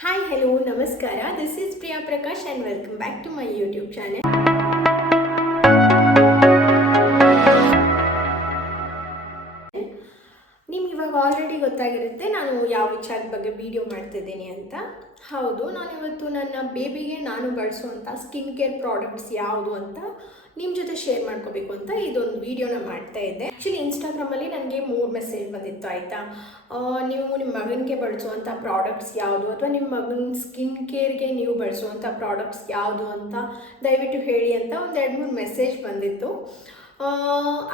Hi, hello, namaskara. This is Priya Prakash and welcome back to my YouTube channel. ನಿಮ್ಗೆ ಇವಾಗ already ಗೊತ್ತಾಗಿರುತ್ತೆ ನಾನು ಯಾವ ವಿಚಾರದ ಬಗ್ಗೆ ವಿಡಿಯೋ ಮಾಡ್ತಿದ್ದೀನಿ ಅಂತ. ಹೌದು, ನಾನಿವತ್ತು ನನ್ನ ಬೇಬಿಗೆ ನಾನು ಬಳಸುವಂಥ ಸ್ಕಿನ್ ಕೇರ್ ಪ್ರಾಡಕ್ಟ್ಸ್ ಯಾವುದು ಅಂತ ನಿಮ್ಮ ಜೊತೆ ಶೇರ್ ಮಾಡ್ಕೋಬೇಕು ಅಂತ ಇದೊಂದು ವಿಡಿಯೋನ ಮಾಡ್ತಾ ಇದ್ದೆ. ಆ್ಯಕ್ಚುಲಿ ಇನ್ಸ್ಟಾಗ್ರಾಮಲ್ಲಿ ನನಗೆ 3 ಮೆಸೇಜ್ ಬಂದಿತ್ತು, ಆಯಿತಾ. ನೀವು ನಿಮ್ಮ ಮಗನಿಗೆ ಬಳಸುವಂಥ ಪ್ರಾಡಕ್ಟ್ಸ್ ಯಾವುದು ಅಥವಾ ನಿಮ್ಮ ಮಗನ ಸ್ಕಿನ್ ಕೇರ್ಗೆ ನೀವು ಬಳಸುವಂಥ ಪ್ರಾಡಕ್ಟ್ಸ್ ಯಾವುದು ಅಂತ ದಯವಿಟ್ಟು ಹೇಳಿ ಅಂತ ಒಂದು 2-3 ಮೆಸೇಜ್ ಬಂದಿತ್ತು.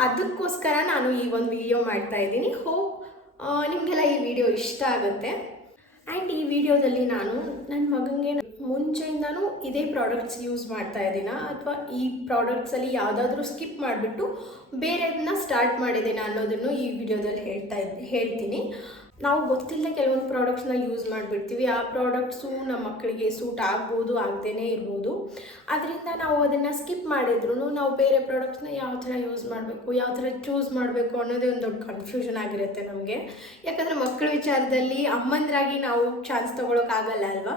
ಅದಕ್ಕೋಸ್ಕರ ನಾನು ಈ ಒಂದು ವಿಡಿಯೋ ಮಾಡ್ತಾ ಇದ್ದೀನಿ. ಹೋಪ್ ನಿಮಗೆಲ್ಲ ಈ ವಿಡಿಯೋ ಇಷ್ಟ ಆಗುತ್ತೆ. ಆ್ಯಂಡ್ ಈ ವಿಡಿಯೋದಲ್ಲಿ ನಾನು ನನ್ನ ಮಗನಿಗೆ ಮುಂಚೆಯಿಂದನೂ ಇದೇ ಪ್ರಾಡಕ್ಟ್ಸ್ ಯೂಸ್ ಮಾಡ್ತಾ ಇದ್ದೀನಾ ಅಥವಾ ಈ ಪ್ರಾಡಕ್ಟ್ಸಲ್ಲಿ ಯಾವುದಾದ್ರೂ ಸ್ಕಿಪ್ ಮಾಡಿಬಿಟ್ಟು ಬೇರೆದನ್ನ ಸ್ಟಾರ್ಟ್ ಮಾಡಿದ್ದೀನಾ ಅನ್ನೋದನ್ನು ಈ ವಿಡಿಯೋದಲ್ಲಿ ಹೇಳ್ತೀನಿ. ನಾವು ಗೊತ್ತಿಲ್ಲದೆ ಕೆಲವೊಂದು ಪ್ರಾಡಕ್ಟ್ಸ್ನ ಯೂಸ್ ಮಾಡಿಬಿಡ್ತೀವಿ. ಆ ಪ್ರಾಡಕ್ಟ್ಸು ನಮ್ಮ ಮಕ್ಕಳಿಗೆ ಸೂಟ್ ಆಗ್ಬೋದು, ಆಗದೇ ಇರ್ಬೋದು. ಅದರಿಂದ ನಾವು ಅದನ್ನು ಸ್ಕಿಪ್ ಮಾಡಿದ್ರು ನಾವು ಬೇರೆ ಪ್ರಾಡಕ್ಟ್ಸ್ನ ಯಾವ ಥರ ಯೂಸ್ ಮಾಡಬೇಕು, ಯಾವ ಥರ ಚೂಸ್ ಮಾಡಬೇಕು ಅನ್ನೋದೇ ಒಂದು ದೊಡ್ಡ ಕನ್ಫ್ಯೂಷನ್ ಆಗಿರುತ್ತೆ ನಮಗೆ. ಯಾಕಂದರೆ ಮಕ್ಕಳ ವಿಚಾರದಲ್ಲಿ ಅಮ್ಮಂದ್ರಾಗಿ ನಾವು ಚಾನ್ಸ್ ತೊಗೊಳಕ್ಕಾಗಲ್ಲ ಅಲ್ವಾ.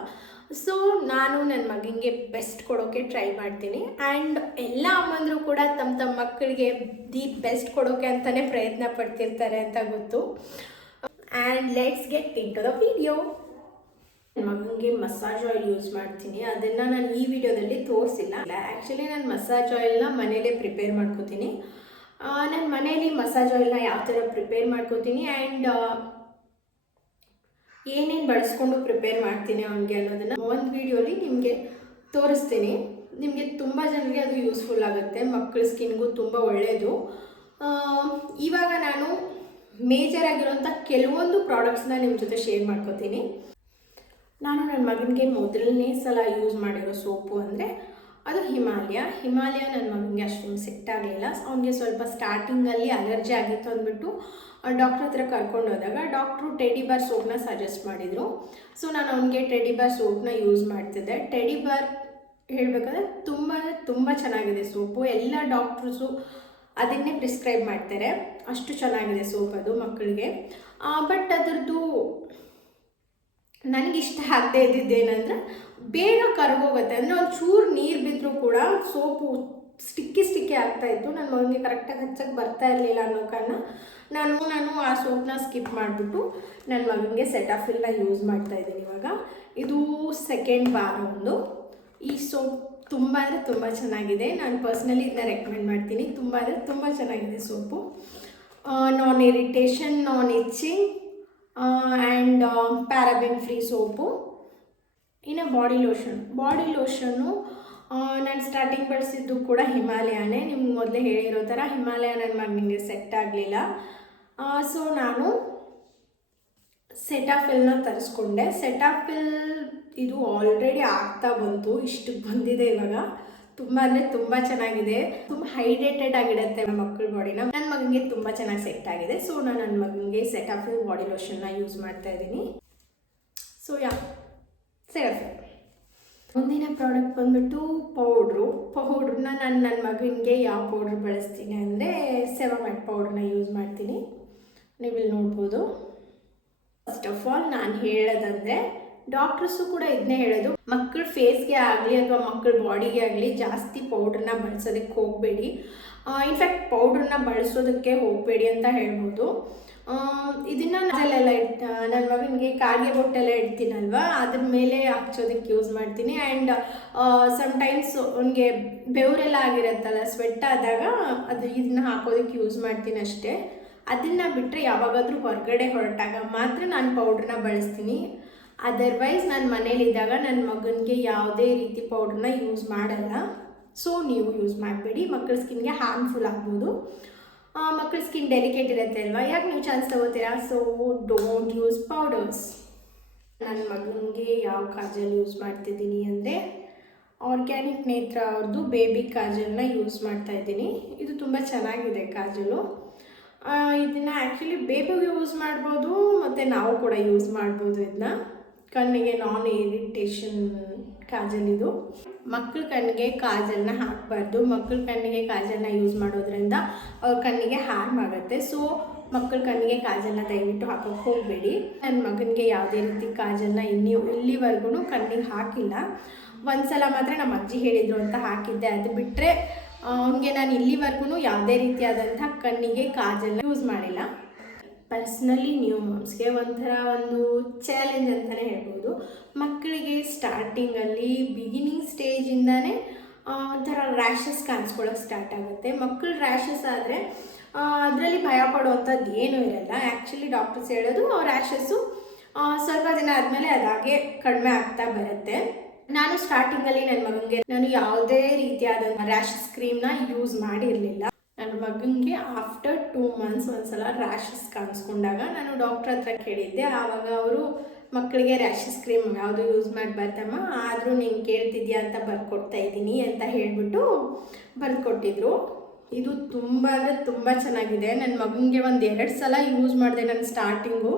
ಸೊ ನಾನು ನನ್ನ ಮಗನಿಗೆ ಬೆಸ್ಟ್ ಕೊಡೋಕ್ಕೆ ಟ್ರೈ ಮಾಡ್ತೀನಿ. ಆ್ಯಂಡ್ ಎಲ್ಲ ಅಮ್ಮಂದರು ಕೂಡ ತಮ್ಮ ಮಕ್ಕಳಿಗೆ ದಿ ಬೆಸ್ಟ್ ಕೊಡೋಕ್ಕೆ ಅಂತಲೇ ಪ್ರಯತ್ನ ಪಡ್ತಿರ್ತಾರೆ ಅಂತ ಗೊತ್ತು. And let's get into the video. ನನ್ನ ಮಗನಿಗೆ ಮಸಾಜ್ ಆಯಿಲ್ ಯೂಸ್ ಮಾಡ್ತೀನಿ. ಅದನ್ನು ನಾನು ಈ ವಿಡಿಯೋದಲ್ಲಿ ತೋರಿಸಿಲ್ಲ. ಆ್ಯಕ್ಚುಲಿ ನಾನು ಮಸಾಜ್ ಆಯಿಲ್ನ ಮನೇಲೇ ಪ್ರಿಪೇರ್ ಮಾಡ್ಕೋತೀನಿ. ನಾನು ಮನೇಲಿ ಮಸಾಜ್ ಆಯಿಲ್ನ ಯಾವ ಥರ ಪ್ರಿಪೇರ್ ಮಾಡ್ಕೋತೀನಿ ಆ್ಯಂಡ್ ಏನೇನು ಬಳಸ್ಕೊಂಡು ಪ್ರಿಪೇರ್ ಮಾಡ್ತೀನಿ ಅವನಿಗೆ ಅನ್ನೋದನ್ನು ಒಂದು ವಿಡಿಯೋಲಿ ನಿಮಗೆ ತೋರಿಸ್ತೀನಿ. ನಿಮಗೆ ತುಂಬ ಜನರಿಗೆ ಅದು ಯೂಸ್ಫುಲ್ ಆಗುತ್ತೆ. ಮಕ್ಕಳ ಸ್ಕಿನ್ಗೂ ತುಂಬ ಒಳ್ಳೆಯದು. ಇವಾಗ ನಾನು ಮೇಜರ್ ಆಗಿರೋಂಥ ಕೆಲವೊಂದು ಪ್ರಾಡಕ್ಟ್ಸ್ನ ನಿಮ್ಮ ಜೊತೆ ಶೇರ್ ಮಾಡ್ಕೋತೀನಿ. ನಾನು ನನ್ನ ಮಗನಿಗೆ ಮೊದಲನೇ ಸಲ ಯೂಸ್ ಮಾಡಿರೋ ಸೋಪು ಅಂದರೆ ಅದು ಹಿಮಾಲಯ. ನನ್ನ ಮಗನಿಗೆ ಅಷ್ಟೊಂದು ಸೆಟ್ ಆಗಲಿಲ್ಲ. ಅವನಿಗೆ ಸ್ವಲ್ಪ ಸ್ಟಾರ್ಟಿಂಗಲ್ಲಿ ಅಲರ್ಜಿ ಆಗಿತ್ತು ಅಂದ್ಬಿಟ್ಟು ಡಾಕ್ಟ್ರ್ ಹತ್ರ ಕರ್ಕೊಂಡು ಹೋದಾಗ ಡಾಕ್ಟ್ರು ಟೆಡಿ ಬಾರ್ ಸೋಪ್ನ ಸಜೆಸ್ಟ್ ಮಾಡಿದರು. ಸೊ ನಾನು ಅವನಿಗೆ ಟೆಡಿ ಬಾರ್ ಸೋಪ್ನ ಯೂಸ್ ಮಾಡ್ತಿದ್ದೆ. ಟೆಡಿ ಬಾರ್ ಹೇಳಬೇಕಾದ್ರೆ ತುಂಬ ಚೆನ್ನಾಗಿದೆ ಸೋಪು. ಎಲ್ಲ ಡಾಕ್ಟ್ರಸು ಅದನ್ನೇ ಪ್ರಿಸ್ಕ್ರೈಬ್ ಮಾಡ್ತಾರೆ, ಅಷ್ಟು ಚೆನ್ನಾಗಿದೆ ಸೋಪ್ ಅದು ಮಕ್ಕಳಿಗೆ. ಬಟ್ ಅದರದ್ದು ನನಗಿಷ್ಟ ಆಗದೆ ಇದ್ದಿದ್ದೇನೆಂದರೆ ಬೇಗ ಕರಗೋಗುತ್ತೆ. ಅಂದರೆ ಒಂದು ಚೂರು ನೀರು ಬಿದ್ದರೂ ಕೂಡ ಸೋಪು ಸ್ಟಿಕ್ಕಿ ಆಗ್ತಾಯಿತ್ತು. ನನ್ನ ಮಗನಿಗೆ ಕರೆಕ್ಟಾಗಿ ಹಚ್ಚಕ್ಕೆ ಬರ್ತಾ ಇರಲಿಲ್ಲ ಅನ್ನೋ ಕಾರಣ ನಾನು ಆ ಸೋಪ್ನ ಸ್ಕಿಪ್ ಮಾಡಿಬಿಟ್ಟು ನನ್ನ ಮಗನಿಗೆ ಸೆಟಾಫಿಲ್ನ ಯೂಸ್ ಮಾಡ್ತಾಯಿದ್ದೀನಿ ಇವಾಗ. ಇದು ಸೆಕೆಂಡ್ ವಾರ ಒಂದು. ಈ ಸೋಪ್ ತುಂಬ ಚೆನ್ನಾಗಿದೆ. ನಾನು ಪರ್ಸ್ನಲಿ ಇದನ್ನ ರೆಕಮೆಂಡ್ ಮಾಡ್ತೀನಿ. ತುಂಬ ಚೆನ್ನಾಗಿದೆ soap. Non irritation, non itching and paraben free soap. ಇನ್ನು ಬಾಡಿ ಲೋಷನ್ನು ನಾನು ಸ್ಟಾರ್ಟಿಂಗ್ ಬಳಸಿದ್ದು ಕೂಡ ಹಿಮಾಲಯನೇ. ನಿಮ್ಗೆ ಮೊದಲೇ ಹೇಳಿರೋ ಥರ ಹಿಮಾಲಯ ನನ್ನ ಮಗನಿಗೆ ಸೆಟ್ ಆಗಲಿಲ್ಲ. ಸೊ ನಾನು ಸೆಟಾಫಿಲ್ನ ತರಿಸ್ಕೊಂಡೆ. ಸೆಟಾಫಿಲ್ ಇದು ಆಲ್ರೆಡಿ ಆಗ್ತಾ ಬಂತು, ಇಷ್ಟಕ್ಕೆ ಬಂದಿದೆ ಇವಾಗ. ತುಂಬ ಚೆನ್ನಾಗಿದೆ. ತುಂಬ ಹೈಡ್ರೇಟೆಡ್ ಆಗಿರುತ್ತೆ ಮಕ್ಕಳ ಬಾಡಿನ. ನನ್ನ ಮಗನಿಗೆ ತುಂಬ ಚೆನ್ನಾಗಿ ಸೆಟ್ ಆಗಿದೆ. ಸೊ ನಾನು ನನ್ನ ಮಗನಿಗೆ ಸೆಟಾಫಿಲ್ ಬಾಡಿ ಲೋಷನ್ನ ಯೂಸ್ ಮಾಡ್ತಾ ಇದ್ದೀನಿ. So Cetaphil. ಮುಂದಿನ ಪ್ರಾಡಕ್ಟ್ ಬಂದ್ಬಿಟ್ಟು ಪೌಡ್ರನ್ನ ನಾನು ನನ್ನ ಮಗನಿಗೆ ಯಾವ ಪೌಡ್ರ್ ಬಳಸ್ತೀನಿ ಅಂದರೆ ಸೆವಾಮೆಟ್ ಪೌಡ್ರನ್ನ ಯೂಸ್ ಮಾಡ್ತೀನಿ. ನೀವಿಲ್ಲಿ ನೋಡ್ಬೋದು. ಫಸ್ಟ್ ಆಫ್ ಆಲ್ ನಾನು ಹೇಳೋದಂದರೆ ಡಾಕ್ಟರ್ಸು ಕೂಡ ಇದನ್ನೇ ಹೇಳೋದು, ಮಕ್ಕಳ ಫೇಸ್ಗೆ ಆಗಲಿ ಅಥವಾ ಮಕ್ಕಳ ಬಾಡಿಗೆ ಆಗಲಿ ಜಾಸ್ತಿ ಪೌಡ್ರನ್ನ ಬಳಸೋದಕ್ಕೆ ಹೋಗಬೇಡಿ. ಇನ್ಫ್ಯಾಕ್ಟ್ ಪೌಡ್ರನ್ನ ಬಳಸೋದಕ್ಕೆ ಹೋಗಬೇಡಿ ಅಂತ ಹೇಳ್ಬೋದು. ಇದನ್ನು ನಾನೆಲ್ಲ ನನ್ನ ಮಗನಿಗೆ ಕಾಗೆ ಬೊಟ್ಟೆಲ್ಲ ಇಡ್ತೀನಲ್ವ, ಅದ್ರ ಮೇಲೆ ಹಚ್ಚೋದಕ್ಕೆ ಯೂಸ್ ಮಾಡ್ತೀನಿ. ಆ್ಯಂಡ್ ಸಮ್ಟೈಮ್ಸ್ ಅವನಿಗೆ ಬೆವರೆಲ್ಲ ಆಗಿರುತ್ತಲ್ಲ, ಸ್ವೆಟ್ ಆದಾಗ ಇದನ್ನ ಹಾಕೋದಕ್ಕೆ ಯೂಸ್ ಮಾಡ್ತೀನಿ ಅಷ್ಟೇ. ಅದನ್ನು ಬಿಟ್ಟರೆ ಯಾವಾಗಾದರೂ ಹೊರಗಡೆ ಹೊರಟಾಗ ಮಾತ್ರ ನಾನು ಪೌಡ್ರನ್ನ ಬಳಸ್ತೀನಿ. ಅದರ್ವೈಸ್ ನಾನು ಮನೇಲಿದ್ದಾಗ ನನ್ನ ಮಗನಿಗೆ ಯಾವುದೇ ರೀತಿ ಪೌಡ್ರನ್ನ ಯೂಸ್ ಮಾಡಲ್ಲ. ಸೊ ನೀವು ಯೂಸ್ ಮಾಡಬೇಡಿ, ಮಕ್ಕಳ ಸ್ಕಿನ್ಗೆ ಹಾರ್ಮ್ಫುಲ್ ಆಗ್ಬೋದು. ಮಕ್ಕಳ ಸ್ಕಿನ್ ಡೆಲಿಕೇಟ್ ಇರುತ್ತೆ ಅಲ್ವಾ, ಯಾಕೆ ನೀವು ಚಾನ್ಸ್ ತೊಗೋತೀರಾ? So don't use powders. ನನ್ನ ಮಗನಿಗೆ ಯಾವ ಕಾಜಲ್ ಯೂಸ್ ಮಾಡ್ತಿದ್ದೀನಿ ಅಂದರೆ ಆರ್ಗ್ಯಾನಿಕ್ ನೇತ್ರ ಅವ್ರದ್ದು ಬೇಬಿ ಕಾಜಲ್ನ ಯೂಸ್ ಮಾಡ್ತಾಯಿದ್ದೀನಿ. ಇದು ತುಂಬ ಚೆನ್ನಾಗಿದೆ ಕಾಜಲು. ಇದನ್ನು ಆ್ಯಕ್ಚುಲಿ ಬೇಬಿಗೆ ಯೂಸ್ ಮಾಡ್ಬೋದು ಮತ್ತು ನಾವು ಕೂಡ ಯೂಸ್ ಮಾಡ್ಬೋದು. ಇದನ್ನ ಕಣ್ಣಿಗೆ ನಾನ್ ಇರಿಟೇಷನ್ ಕಾಜಲ್ ಇದು. ಮಕ್ಕಳ ಕಣ್ಣಿಗೆ ಕಾಜಲ್ನ ಹಾಕಬಾರ್ದು. ಮಕ್ಕಳ ಕಣ್ಣಿಗೆ ಕಾಜಲ್ನ ಯೂಸ್ ಮಾಡೋದ್ರಿಂದ ಅವ್ರ ಕಣ್ಣಿಗೆ ಹಾರ್ಮ್ ಆಗುತ್ತೆ. ಸೊ ಮಕ್ಕಳ ಕಣ್ಣಿಗೆ ಕಾಜಲ್ನ ದಯವಿಟ್ಟು ಹಾಕೋಕ್ಕೆ ಹೋಗಬೇಡಿ. ನನ್ನ ಮಗನಿಗೆ ಯಾವುದೇ ರೀತಿ ಕಾಜಲ್ನ ಇಲ್ಲಿವರೆಗೂ ಕಣ್ಣಿಗೆ ಹಾಕಿಲ್ಲ. ಒಂದು ಸಲ ಮಾತ್ರ ನಮ್ಮ ಅಜ್ಜಿ ಹೇಳಿದರು ಅಂತ ಹಾಕಿದ್ದೆ. ಅದು ಬಿಟ್ಟರೆ ಅವನಿಗೆ ನಾನು ಇಲ್ಲಿವರೆಗೂ ಯಾವುದೇ ರೀತಿಯಾದಂಥ ಕಣ್ಣಿಗೆ ಕಾಜಲ್ನ ಯೂಸ್ ಮಾಡಿಲ್ಲ. ಪರ್ಸ್ನಲಿ ನ್ಯೂ ಮಾಮ್ಸ್ಗೆ ಒಂಥರ ಒಂದು ಚಾಲೆಂಜ್ ಅಂತಲೇ ಹೇಳ್ಬೋದು. ಮಕ್ಕಳಿಗೆ ಸ್ಟಾರ್ಟಿಂಗಲ್ಲಿ ಬಿಗಿನಿಂಗ್ ಸ್ಟೇಜಿಂದನೇ ಒಂಥರ ರ್ಯಾಷಸ್ ಕಾಣಿಸ್ಕೊಳ್ಳೋಕೆ ಸ್ಟಾರ್ಟ್ ಆಗುತ್ತೆ. ಮಕ್ಕಳು ರ್ಯಾಷಸ್ ಆದರೆ ಅದರಲ್ಲಿ ಭಯ ಪಡುವಂಥದ್ದು ಏನೂ ಇರಲ್ಲ. ಆ್ಯಕ್ಚುಲಿ ಡಾಕ್ಟರ್ಸ್ ಹೇಳೋದು ರ್ಯಾಷಸ್ಸು ಸ್ವಲ್ಪ ದಿನ ಆದಮೇಲೆ ಅದಾಗೆ ಕಡಿಮೆ ಆಗ್ತಾ ಬರುತ್ತೆ. ನಾನು ಸ್ಟಾರ್ಟಿಂಗಲ್ಲಿ ನನ್ನ ಮಗನಿಗೆ ನಾನು ಯಾವುದೇ ರೀತಿಯಾದ ರ್ಯಾಷಸ್ ಕ್ರೀಮ್ನ ಯೂಸ್ ಮಾಡಿರಲಿಲ್ಲ. ನನ್ನ ಮಗನಿಗೆ ಆಫ್ಟರ್ 2 months ಒಂದ್ಸಲ ರ್ಯಾಷಸ್ ಕಾಣಿಸ್ಕೊಂಡಾಗ ನಾನು ಡಾಕ್ಟ್ರ್ ಹತ್ರ ಕೇಳಿದ್ದೆ. ಆವಾಗ ಅವರು ಮಕ್ಕಳಿಗೆ ರ್ಯಾಷಸ್ ಕ್ರೀಮ್ ಯಾವುದು ಯೂಸ್ ಮಾಡಬಾರ್ದಮ್ಮ, ಆದರೂ ನೀನು ಕೇಳ್ತಿದ್ಯಾ ಅಂತ ಬರ್ಕೊಡ್ತಾ ಇದ್ದೀನಿ ಅಂತ ಹೇಳಿಬಿಟ್ಟು ಬರ್ಕೊಟ್ಟಿದ್ರು. ಇದು ತುಂಬ ಅಂದರೆ ತುಂಬ ಚೆನ್ನಾಗಿದೆ. ನನ್ನ ಮಗನಿಗೆ 1-2 ಸಲ ಯೂಸ್ ಮಾಡಿದೆ ನಾನು ಸ್ಟಾರ್ಟಿಂಗು.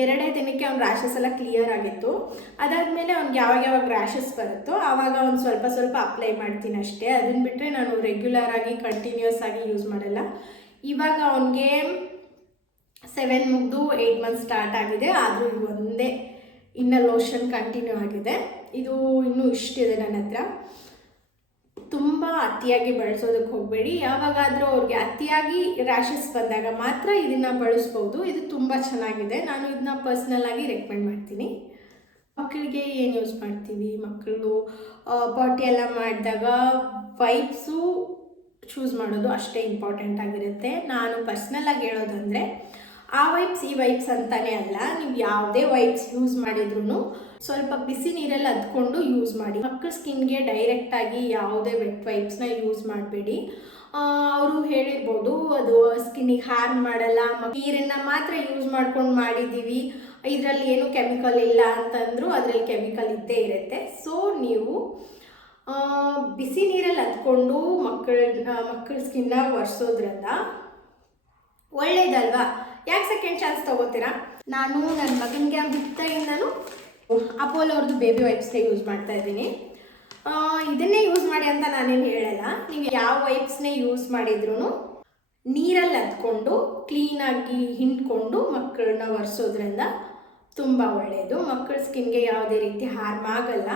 2 ದಿನಕ್ಕೆ ಅವ್ನ ರ್ಯಾಷಸ್ ಎಲ್ಲ ಕ್ಲಿಯರ್ ಆಗಿತ್ತು. ಅದಾದಮೇಲೆ ಅವ್ನಿಗೆ ಯಾವಾಗ ರ್ಯಾಷಸ್ ಬರುತ್ತೋ ಆವಾಗ ಅವ್ನು ಸ್ವಲ್ಪ ಅಪ್ಲೈ ಮಾಡ್ತೀನಿ ಅಷ್ಟೇ. ಅದನ್ನು ಬಿಟ್ಟರೆ ನಾನು ರೆಗ್ಯುಲರ್ ಆಗಿ ಕಂಟಿನ್ಯೂಸ್ ಆಗಿ ಯೂಸ್ ಮಾಡಲ್ಲ. ಇವಾಗ ಅವನಿಗೆ 7 ಮುಗಿದು 8 months ಸ್ಟಾರ್ಟ್ ಆಗಿದೆ. ಆದರೂ ಇದು ಒಂದೇ ಇನ್ನರ್ ಲೋಷನ್ ಕಂಟಿನ್ಯೂ ಆಗಿದೆ. ಇದು ಇನ್ನೂ ಇಷ್ಟಿದೆ ನನ್ನ ಹತ್ರ. ತುಂಬ ಅತಿಯಾಗಿ ಬಳಸೋದಕ್ಕೆ ಹೋಗಬೇಡಿ. ಯಾವಾಗಾದರೂ ಅವ್ರಿಗೆ ಅತಿಯಾಗಿ ರ್ಯಾಷಸ್ ಬಂದಾಗ ಮಾತ್ರ ಇದನ್ನು ಬಳಸ್ಬೋದು. ಇದು ತುಂಬ ಚೆನ್ನಾಗಿದೆ. ನಾನು ಇದನ್ನ ಪರ್ಸ್ನಲ್ಲಾಗಿ ರೆಕಮೆಂಡ್ ಮಾಡ್ತೀನಿ. ಮಕ್ಕಳಿಗೆ ಏನು ಯೂಸ್ ಮಾಡ್ತೀವಿ, ಮಕ್ಕಳು ಪಾಟಿ ಎಲ್ಲ ಮಾಡಿದಾಗ ವೈಪ್ಸು ಚೂಸ್ ಮಾಡೋದು ಅಷ್ಟೇ ಇಂಪಾರ್ಟೆಂಟ್ ಆಗಿರುತ್ತೆ. ನಾನು ಪರ್ಸ್ನಲ್ಲಾಗಿ ಹೇಳೋದಂದರೆ ಆ ವೈಪ್ಸ್ ಈ ವೈಪ್ಸ್ ಅಂತಲೇ ಅಲ್ಲ, ನೀವು ಯಾವುದೇ ವೈಪ್ಸ್ ಯೂಸ್ ಮಾಡಿದ್ರೂ ಸ್ವಲ್ಪ ಬಿಸಿ ನೀರಲ್ಲಿ ಅದ್ಕೊಂಡು ಯೂಸ್ ಮಾಡಿ. ಮಕ್ಕಳ ಸ್ಕಿನ್ಗೆ ಡೈರೆಕ್ಟಾಗಿ ಯಾವುದೇ ವೆಟ್ ವೈಪ್ಸ್ನ ಯೂಸ್ ಮಾಡಬೇಡಿ. ಅವರು ಹೇಳಿರ್ಬೋದು ಅದು ಸ್ಕಿನ್ನಿಗೆ ಹಾರ್ಮ್ ಮಾಡಲ್ಲ, ನೀರನ್ನು ಮಾತ್ರ ಯೂಸ್ ಮಾಡ್ಕೊಂಡು ಮಾಡಿದ್ದೀವಿ, ಇದರಲ್ಲಿ ಏನು ಕೆಮಿಕಲ್ ಇಲ್ಲ ಅಂತಂದರೂ ಅದರಲ್ಲಿ ಕೆಮಿಕಲ್ ಇದ್ದೇ ಇರುತ್ತೆ. ಸೊ ನೀವು ಬಿಸಿ ನೀರಲ್ಲಿ ಅದ್ಕೊಂಡು ಮಕ್ಕಳ ಸ್ಕಿನ್ನ ಒರೆಸೋದ್ರಿಂದ ಒಳ್ಳೇದಲ್ವಾ? ಯಾಕೆ ಸೆಕೆಂಡ್ ಚಾನ್ಸ್ ತೊಗೋತೀರಾ? ನಾನು ನನ್ನ ಮಗನಿಗೆ ಬಿತ್ತಾಗಿಂದನೂ ಅಪೋಲೋ ಅವ್ರದ್ದು ಬೇಬಿ ವೈಪ್ಸ್ನೇ ಯೂಸ್ ಮಾಡ್ತಾ ಇದ್ದೀನಿ. ಇದನ್ನೇ ಯೂಸ್ ಮಾಡಿ ಅಂತ ನಾನೇನು ಹೇಳಲ್ಲ. ನೀವು ಯಾವ ವೈಪ್ಸ್ನೇ ಯೂಸ್ ಮಾಡಿದ್ರೂ ನೀರಲ್ಲಿ ಅದ್ಕೊಂಡು ಕ್ಲೀನಾಗಿ ಹಿಂಡ್ಕೊಂಡು ಮಕ್ಕಳನ್ನ ಒರೆಸೋದ್ರಿಂದ ತುಂಬ ಒಳ್ಳೆಯದು. ಮಕ್ಕಳ ಸ್ಕಿನ್ಗೆ ಯಾವುದೇ ರೀತಿ ಹಾರ್ಮ್ ಆಗಲ್ಲ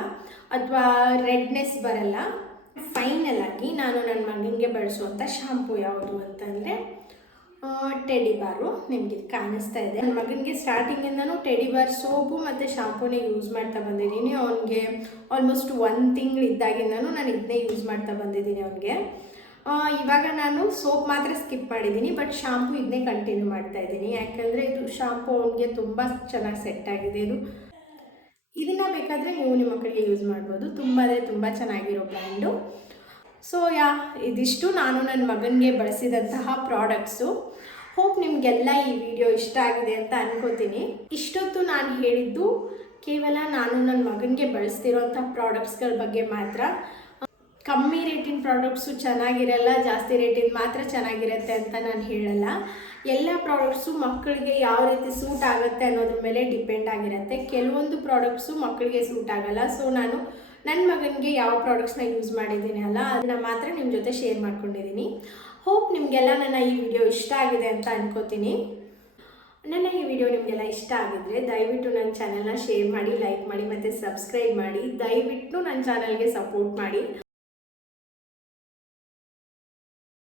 ಅಥವಾ ರೆಡ್ನೆಸ್ ಬರಲ್ಲ. ಫೈನಲ್ ಆಗಿ ನಾನು ನನ್ನ ಮಗನಿಗೆ ಬಳಸುವಂಥ ಶಾಂಪೂ ಯಾವುದು ಅಂತಂದರೆ ಟೆಡಿ ಬಾರು. ನಿಮಗೆ ಕಾಣಿಸ್ತಾ ಇದೆ. ನನ್ನ ಮಗನಿಗೆ ಸ್ಟಾರ್ಟಿಂಗಿಂದನೂ ಟೆಡಿ ಬಾರ್ ಸೋಪು ಮತ್ತು ಶಾಂಪೂನೇ ಯೂಸ್ ಮಾಡ್ತಾ ಬಂದಿದ್ದೀನಿ. ಅವನಿಗೆ ಆಲ್ಮೋಸ್ಟ್ 1 ತಿಂಗಳು ಇದ್ದಾಗಿಂದನೂ ನಾನು ಇದನ್ನೇ ಯೂಸ್ ಮಾಡ್ತಾ ಬಂದಿದ್ದೀನಿ ಅವನಿಗೆ. ಇವಾಗ ನಾನು ಸೋಪ್ ಮಾತ್ರ ಸ್ಕಿಪ್ ಮಾಡಿದ್ದೀನಿ, ಬಟ್ ಶಾಂಪೂ ಇದನ್ನೇ ಕಂಟಿನ್ಯೂ ಮಾಡ್ತಾ ಇದ್ದೀನಿ. ಯಾಕಂದರೆ ಇದು ಶಾಂಪೂ ಅವನಿಗೆ ತುಂಬ ಚೆನ್ನಾಗಿ ಸೆಟ್ ಆಗಿದೆ. ಇದನ್ನು ಬೇಕಾದರೆ ನೀವು ನಿಮ್ಮ ಮಕ್ಕಳಿಗೆ ಯೂಸ್ ಮಾಡ್ಬೋದು. ತುಂಬ ಅಂದರೆ ತುಂಬ ಚೆನ್ನಾಗಿರೋ ಬ್ರ್ಯಾಂಡು. ಸೊ ಇದಿಷ್ಟು ನಾನು ನನ್ನ ಮಗನಿಗೆ ಬಳಸಿದಂತಹ ಪ್ರಾಡಕ್ಟ್ಸು. ಹೋಪ್ ನಿಮಗೆಲ್ಲ ಈ ವಿಡಿಯೋ ಇಷ್ಟ ಆಗಿದೆ ಅಂತ ಅನ್ಕೋತೀನಿ. ಇಷ್ಟೊತ್ತು ನಾನು ಹೇಳಿದ್ದು ಕೇವಲ ನಾನು ನನ್ನ ಮಗನಿಗೆ ಬಳಸ್ತಿರೋಂಥ ಪ್ರಾಡಕ್ಟ್ಸ್ಗಳ ಬಗ್ಗೆ ಮಾತ್ರ. ಕಮ್ಮಿ ರೇಟಿನ ಪ್ರಾಡಕ್ಟ್ಸು ಚೆನ್ನಾಗಿರಲ್ಲ, ಜಾಸ್ತಿ ರೇಟಿನ ಮಾತ್ರ ಚೆನ್ನಾಗಿರುತ್ತೆ ಅಂತ ನಾನು ಹೇಳಲ್ಲ. ಎಲ್ಲ ಪ್ರಾಡಕ್ಟ್ಸು ಮಕ್ಕಳಿಗೆ ಯಾವ ರೀತಿ ಸೂಟ್ ಆಗುತ್ತೆ ಅನ್ನೋದ್ರ ಮೇಲೆ ಡಿಪೆಂಡ್ ಆಗಿರುತ್ತೆ. ಕೆಲವೊಂದು ಪ್ರಾಡಕ್ಟ್ಸು ಮಕ್ಕಳಿಗೆ ಸೂಟ್ ಆಗಲ್ಲ. ಸೊ ನಾನು ನನ್ನ ಮಗನಿಗೆ ಯಾವ ಪ್ರಾಡಕ್ಟ್ಸ್ನ ಯೂಸ್ ಮಾಡಿದ್ದೀನಿ ಅಲ್ಲ, ಅದನ್ನು ಮಾತ್ರ ನಿಮ್ಮ ಜೊತೆ ಶೇರ್ ಮಾಡ್ಕೊಂಡಿದ್ದೀನಿ. ಹೋಪ್ ನಿಮಗೆಲ್ಲ ನನ್ನ ಈ ವಿಡಿಯೋ ಇಷ್ಟ ಆಗಿದೆ ಅಂತ ಅನ್ಕೋತೀನಿ. ನನ್ನ ಈ ವಿಡಿಯೋ ನಿಮಗೆಲ್ಲ ಇಷ್ಟ ಆಗಿದ್ರೆ ದಯವಿಟ್ಟು ನನ್ನ ಚಾನಲ್ನ ಶೇರ್ ಮಾಡಿ, ಲೈಕ್ ಮಾಡಿ ಮತ್ತು ಸಬ್ಸ್ಕ್ರೈಬ್ ಮಾಡಿ. ದಯವಿಟ್ಟು ನನ್ನ ಚಾನಲ್ಗೆ ಸಪೋರ್ಟ್ ಮಾಡಿ.